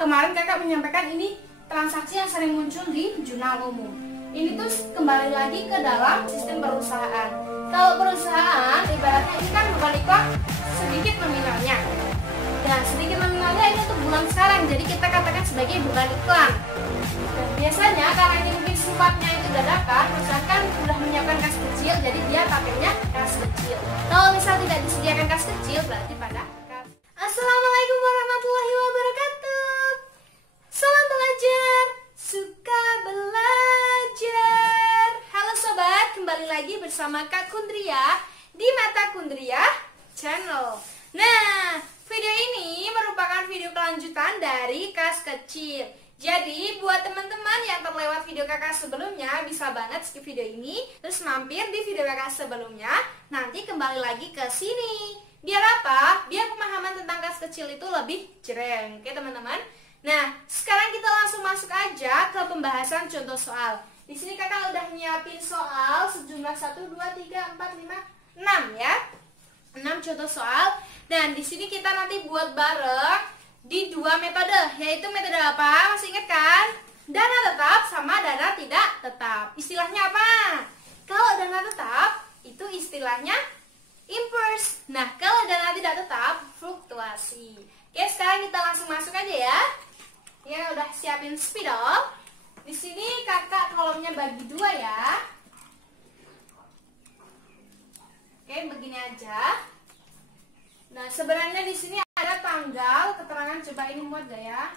kemarin kakak menyampaikan ini transaksi yang sering muncul di jurnal umum. Ini tuh kembali lagi ke dalam sistem perusahaan. Kalau perusahaan ibaratnya ini kan bukan iklan, sedikit nominalnya. Nah, sedikit nominalnya ini untuk bulan sekarang, jadi kita katakan sebagai bukan iklan. Dan biasanya karena ini mungkin sifatnya itu dadakan, perusahaan kan sudah menyiapkan kas kecil, jadi dia pakainya kas kecil. Kalau misal tidak disediakan kas kecil, berarti pada kas. Assalamualaikum warahmatullahi wabarakatuh. Salam belajar, suka belajar. Halo sobat, kembali lagi bersama Kak Kundria di Mata Kundria Channel. Nah, video ini merupakan video kelanjutan dari kas kecil. Jadi buat teman-teman yang terlewat video kakak sebelumnya, bisa banget skip video ini, terus mampir di video kakak sebelumnya, nanti kembali lagi ke sini. Biar apa? Biar pemahaman tentang kas kecil itu lebih jreng. Oke teman-teman? Nah, sekarang kita langsung masuk aja ke pembahasan contoh soal. Di sini kakak udah nyiapin soal sejumlah 1, 2, 3, 4, 5, 6 ya. 6 contoh soal. Dan di sini kita nanti buat bareng di dua metode, yaitu metode apa? Masih ingat kan? Dana tetap sama dana tidak tetap. Istilahnya apa? Kalau dana tetap itu istilahnya inverse. Nah, kalau dana tidak tetap fluktuasi. Oke, sekarang kita langsung masuk aja ya. Ya, udah siapin spidol. Di sini kakak kolomnya bagi dua ya. Oke, begini aja. Nah, sebenarnya di sini ada tanggal, keterangan, coba ini muat gak ya?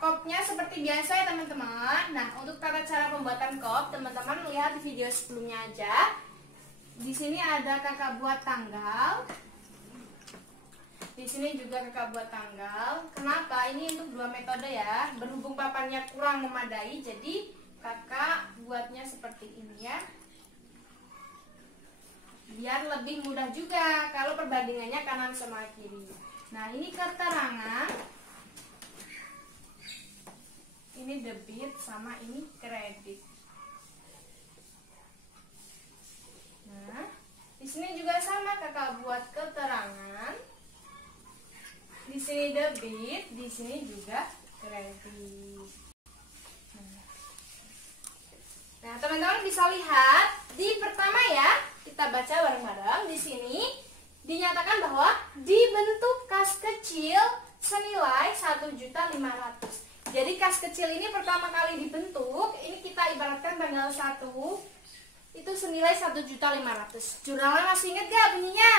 Kopnya seperti biasa ya teman-teman. Nah, untuk tata cara pembuatan kop, teman-teman lihat di video sebelumnya aja. Di sini ada kakak buat tanggal. Di sini juga kakak buat tanggal. Kenapa? Ini untuk dua metode ya. Berhubung papannya kurang memadai, jadi kakak buatnya seperti ini ya. Biar lebih mudah juga kalau perbandingannya kanan sama kiri. Nah, ini keterangan. Ini debit sama ini kredit. Nah, di sini juga sama kakak buat keterangan. Di sini debit, di sini juga kredit. Nah, teman-teman bisa lihat di pertama ya, kita baca bareng-bareng. Di sini dinyatakan bahwa dibentuk kas kecil senilai 1.500.000. Jadi kas kecil ini pertama kali dibentuk, ini kita ibaratkan tanggal 1, itu senilai 1.500.000. Jurnalnya masih ingat gak bunyinya?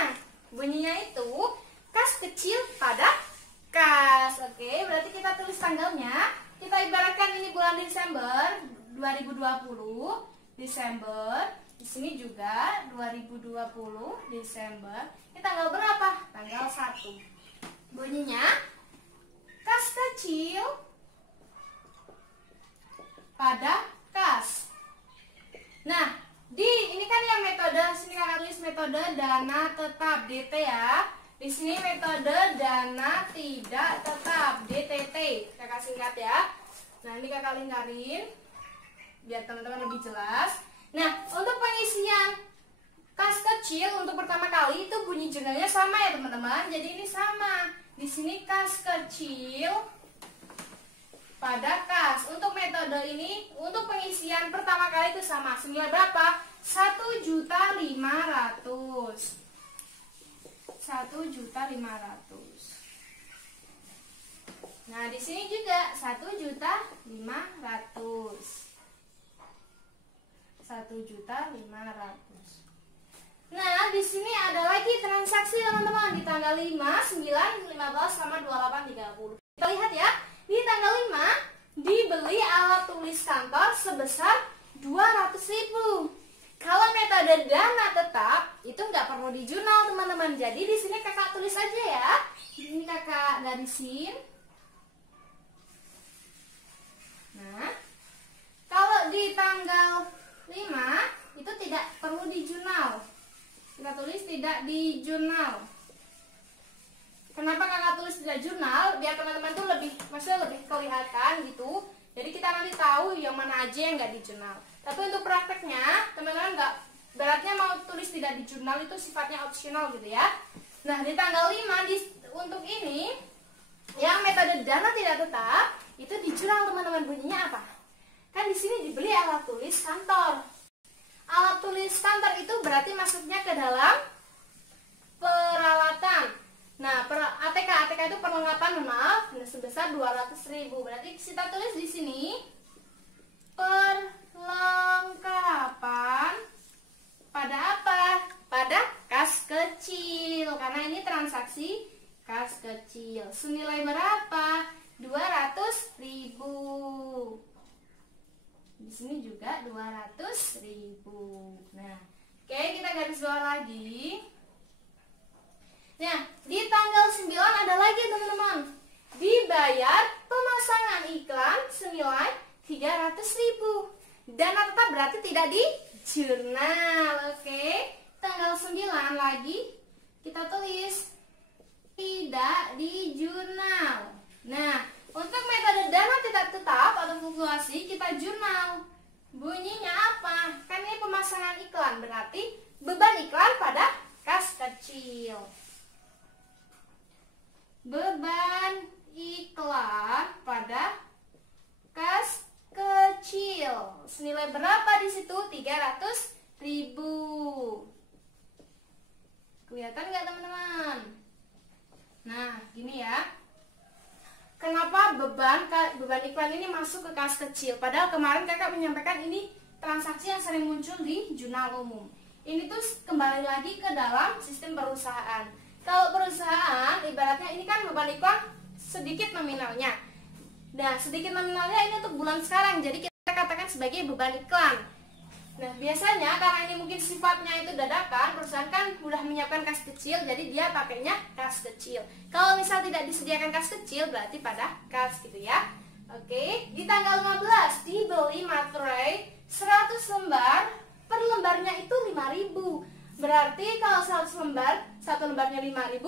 Bunyinya itu kas kecil pada kas. Oke, berarti kita tulis tanggalnya. Kita ibaratkan ini bulan Desember 2020, Desember. Di sini juga 2020 Desember. Ini tanggal berapa? Tanggal 1. Bunyinya kas kecil pada kas. Nah, ini kan yang metode, sini kakak tulis metode dana tetap DT ya. Di sini metode dana tidak tetap DTT. Kakak singkat ya. Nah, ini kakak lingkarin biar teman-teman lebih jelas. Nah, untuk pengisian kas kecil untuk pertama kali itu bunyi jurnalnya sama ya teman-teman. Jadi ini sama. Di sini kas kecil pada kas. Untuk metode ini, untuk pengisian pertama kali itu sama. Senilai berapa? 1.500.000. 1.500.000. Nah, di sini juga 1.500.000. 1.500.000. Nah, di sini ada lagi transaksi teman-teman di tanggal 5, 9, 15 sama 28, 30. Kita lihat ya. Di tanggal 5 dibeli alat tulis kantor sebesar 200.000. Kalau metode dana tetap itu nggak perlu di jurnal teman-teman. Jadi di sini kakak tulis aja ya. Ini kakak garisin. Nah, kalau di tanggal 5 itu tidak perlu di jurnal. Kita tulis tidak di jurnal. Kenapa kakak tulis tidak jurnal? Biar teman-teman tuh maksudnya lebih kelihatan gitu. Jadi kita nanti tahu yang mana aja yang nggak di jurnal. Tapi untuk prakteknya, teman-teman nggak, beratnya mau tulis tidak di jurnal itu sifatnya opsional gitu ya. Nah, di tanggal 5 untuk ini dana tidak tetap itu di jurnal teman-teman. Bunyinya apa? Kan di sini dibeli alat tulis kantor. Alat tulis kantor itu berarti masuknya ke dalam peralatan. Nah, ATK itu perlengkapan, maaf, sebesar 200.000. Berarti kita tulis di sini perlengkapan pada apa? Pada kas kecil. Karena ini transaksi kas kecil. Senilai berapa? 200.000. Di sini juga 200.000. Nah, oke, kita garis bawah lagi. Nah, di tanggal 9 ada lagi teman-teman. Dibayar pemasangan iklan senilai 300.000. Dana tetap berarti tidak di jurnal. Oke, tanggal 9 lagi kita tulis tidak di jurnal. Nah, untuk metode dana tidak tetap atau fluktuasi kita jurnal. Bunyinya apa? Kan ini pemasangan iklan, berarti beban iklan pada kas kecil. Beban iklan pada kas kecil. Senilai berapa di situ? 300.000. Kelihatan nggak teman-teman? Nah, gini ya. Kenapa beban iklan ini masuk ke kas kecil? Padahal kemarin kakak menyampaikan ini transaksi yang sering muncul di jurnal umum. Ini tuh kembali lagi ke dalam sistem perusahaan. Kalau perusahaan, ibaratnya ini kan beban iklan sedikit nominalnya. Nah, sedikit nominalnya ini untuk bulan sekarang, jadi kita katakan sebagai beban iklan. Nah, biasanya karena ini mungkin sifatnya itu dadakan, perusahaan kan udah menyiapkan kas kecil, jadi dia pakainya kas kecil. Kalau misal tidak disediakan kas kecil, berarti pada kas gitu ya. Oke, di tanggal 15 dibeli materai 100 lembar, per lembarnya itu 5.000. Berarti kalau 100 lembar, satu lembarnya 5.000,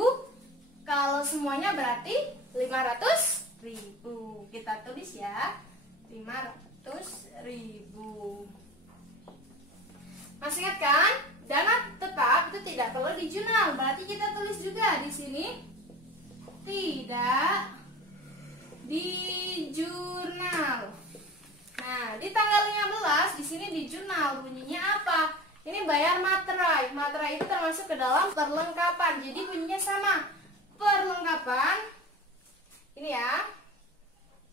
kalau semuanya berarti 500.000. Kita tulis ya, 500.000. Masih ingat kan? Dana tetap itu tidak perlu di jurnal. Berarti kita tulis juga di sini tidak di jurnal. Nah, di tanggal 15 di sini di jurnal bunyinya apa? Ini bayar materai. Materai itu termasuk ke dalam perlengkapan. Jadi bunyinya sama. Perlengkapan. Ini ya.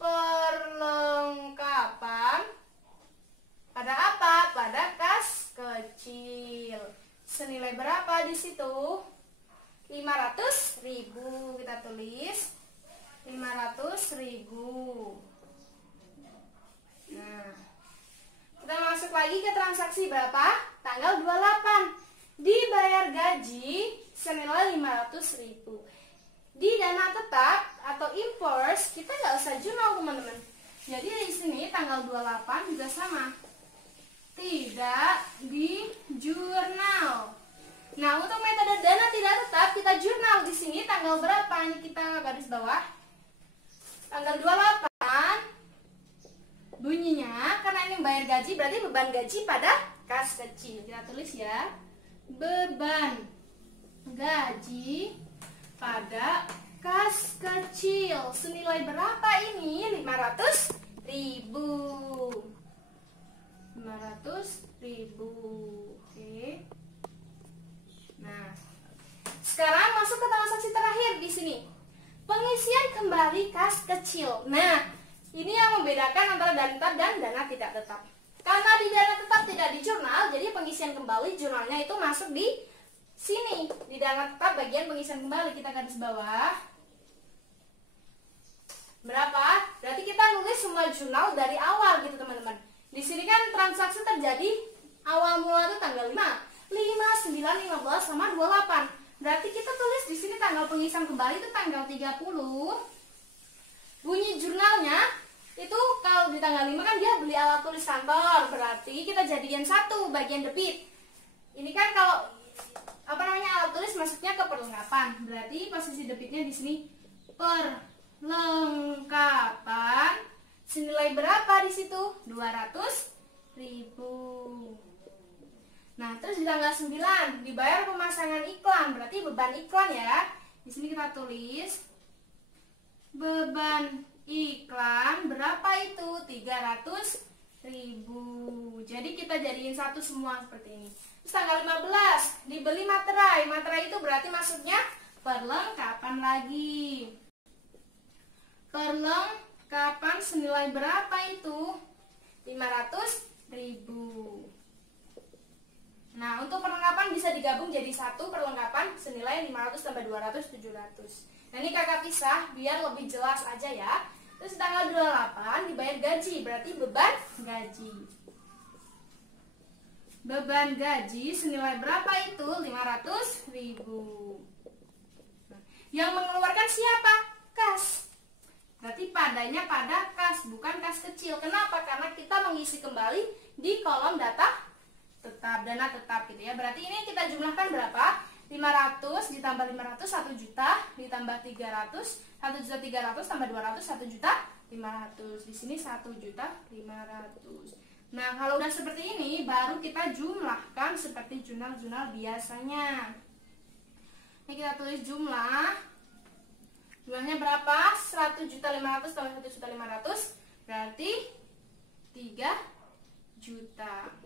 Perlengkapan pada apa? Pada kas kecil. Senilai berapa di situ? 500.000. Kita tulis 500.000. Nah, kita masuk lagi ke transaksi berapa? Tanggal 28. Dibayar gaji senilai 500.000. Di dana tetap atau impors kita nggak usah jurnal teman-teman. Jadi di sini tanggal 28 juga sama. Tidak di jurnal. Nah, untuk metode dana tidak tetap kita jurnal di sini tanggal berapa? Ini kita garis bawah. Tanggal 28. Bunyinya karena ini bayar gaji berarti beban gaji pada kas kecil. Kita tulis ya. Beban gaji pada kas kecil. Senilai berapa ini? 500.000. 500.000. Oke. Nah, sekarang masuk ke transaksi terakhir di sini. Pengisian kembali kas kecil. Nah, ini yang membedakan antara dana tetap dan dana tidak tetap. Karena di dana tetap tidak di jurnal, jadi pengisian kembali jurnalnya itu masuk di sini. Di dana tetap bagian pengisian kembali kita garis bawah. Berapa? Berarti kita nulis semua jurnal dari awal gitu teman-teman. Di sini kan transaksi terjadi awal mula itu tanggal 5, 9, 15 sama 28. Berarti kita tulis di sini tanggal pengisian kembali itu tanggal 30. Bunyi jurnalnya itu kalau di tanggal 5 kan dia beli alat tulis kantor, berarti kita jadikan satu bagian debit. Ini kan kalau alat tulis masuknya ke perlengkapan, berarti posisi debitnya di sini perlengkapan. Senilai berapa di situ? 200.000. Nah, terus di tanggal 9 dibayar pemasangan iklan, berarti beban iklan ya. Di sini kita tulis beban iklan berapa itu? 300.000. Jadi kita jadiin satu semua seperti ini. Terus tanggal 15 dibeli materai. Materai itu berarti maksudnya perlengkapan lagi. Perlengkapan senilai berapa itu? 500.000. Nah, untuk perlengkapan bisa digabung jadi satu perlengkapan senilai 500 tambah 200, 700. Nah, ini kakak pisah biar lebih jelas aja ya. Terus tanggal 28 dibayar gaji, berarti beban gaji. Beban gaji senilai berapa itu? 500.000. Nah, yang mengeluarkan siapa? Kas. Berarti padanya pada kas, bukan kas kecil. Kenapa? Karena kita mengisi kembali di kolom data tetap, dana tetap gitu ya. Berarti ini kita jumlahkan berapa? 500 ditambah 500 1 juta, ditambah 300 1.300.000 tambah 200 1.500.000. Di sini 1.500.000. Nah, kalau udah seperti ini baru kita jumlahkan seperti jurnal-jurnal biasanya. Ini kita tulis jumlahnya berapa? 1.500.000 tambah 1.500.000 berarti 3 juta.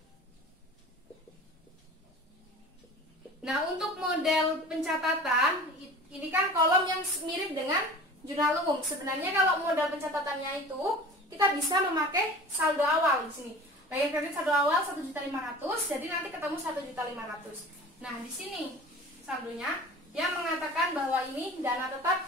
Nah, untuk model pencatatan, ini kan kolom yang mirip dengan jurnal umum. Sebenarnya kalau model pencatatannya itu, kita bisa memakai saldo awal di sini. Bagian kredit saldo awal 1.500.000, jadi nanti ketemu 1.500.000. Nah, di sini saldonya yang mengatakan bahwa ini dana tetap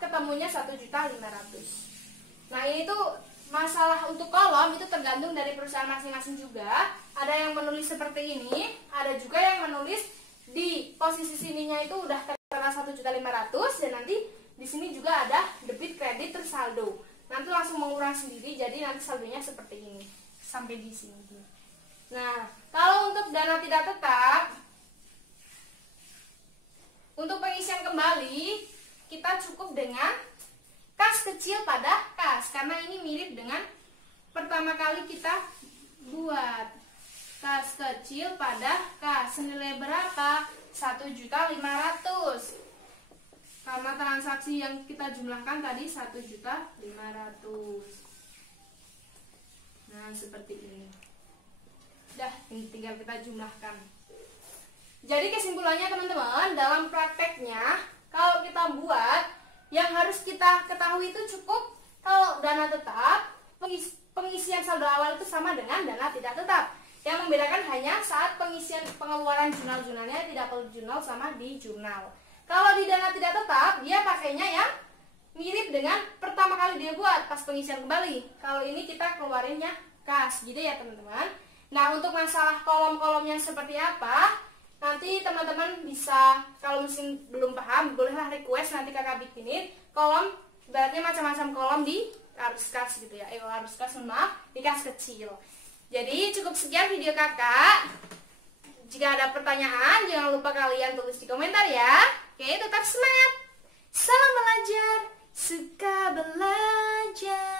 ketemunya 1.500.000. Nah, ini tuh masalah untuk kolom itu tergantung dari perusahaan masing-masing juga. Ada yang menulis seperti ini, ada juga yang menulis di posisi sininya itu udah tertera 1.500.000 dan nanti di sini juga ada debit, kredit, terus saldo. Nanti langsung mengurang sendiri, jadi nanti saldonya seperti ini sampai di sini. Nah, kalau untuk dana tidak tetap, untuk pengisian kembali kita cukup dengan kas kecil pada kas, karena ini mirip dengan pertama kali kita buat. Kas kecil pada kas senilai berapa? 1.500.000. Karena transaksi yang kita jumlahkan tadi 1.500.000. Nah, seperti ini. Udah, ini tinggal kita jumlahkan. Jadi kesimpulannya teman-teman, dalam prakteknya kalau kita buat, yang harus kita ketahui itu cukup kalau dana tetap, pengisian saldo awal itu sama dengan dana tidak tetap. Yang membedakan hanya saat pengisian pengeluaran jurnal-jurnalnya tidak perlu jurnal sama di jurnal. Kalau di dana tidak tetap, dia pakainya yang mirip dengan pertama kali dia buat pas pengisian kembali. Kalau ini kita keluarinnya kas, gitu ya teman-teman. Nah, untuk masalah kolom-kolomnya seperti apa, nanti teman-teman bisa, kalau mungkin belum paham, bolehlah request nanti kakak bikinin kolom, ibaratnya macam-macam kolom di arus kas gitu ya. Arus kas, maaf, di kas kecil. Jadi cukup sekian video kakak. Jika ada pertanyaan, jangan lupa kalian tulis di komentar ya. Oke, tetap semangat. Salam belajar, suka belajar.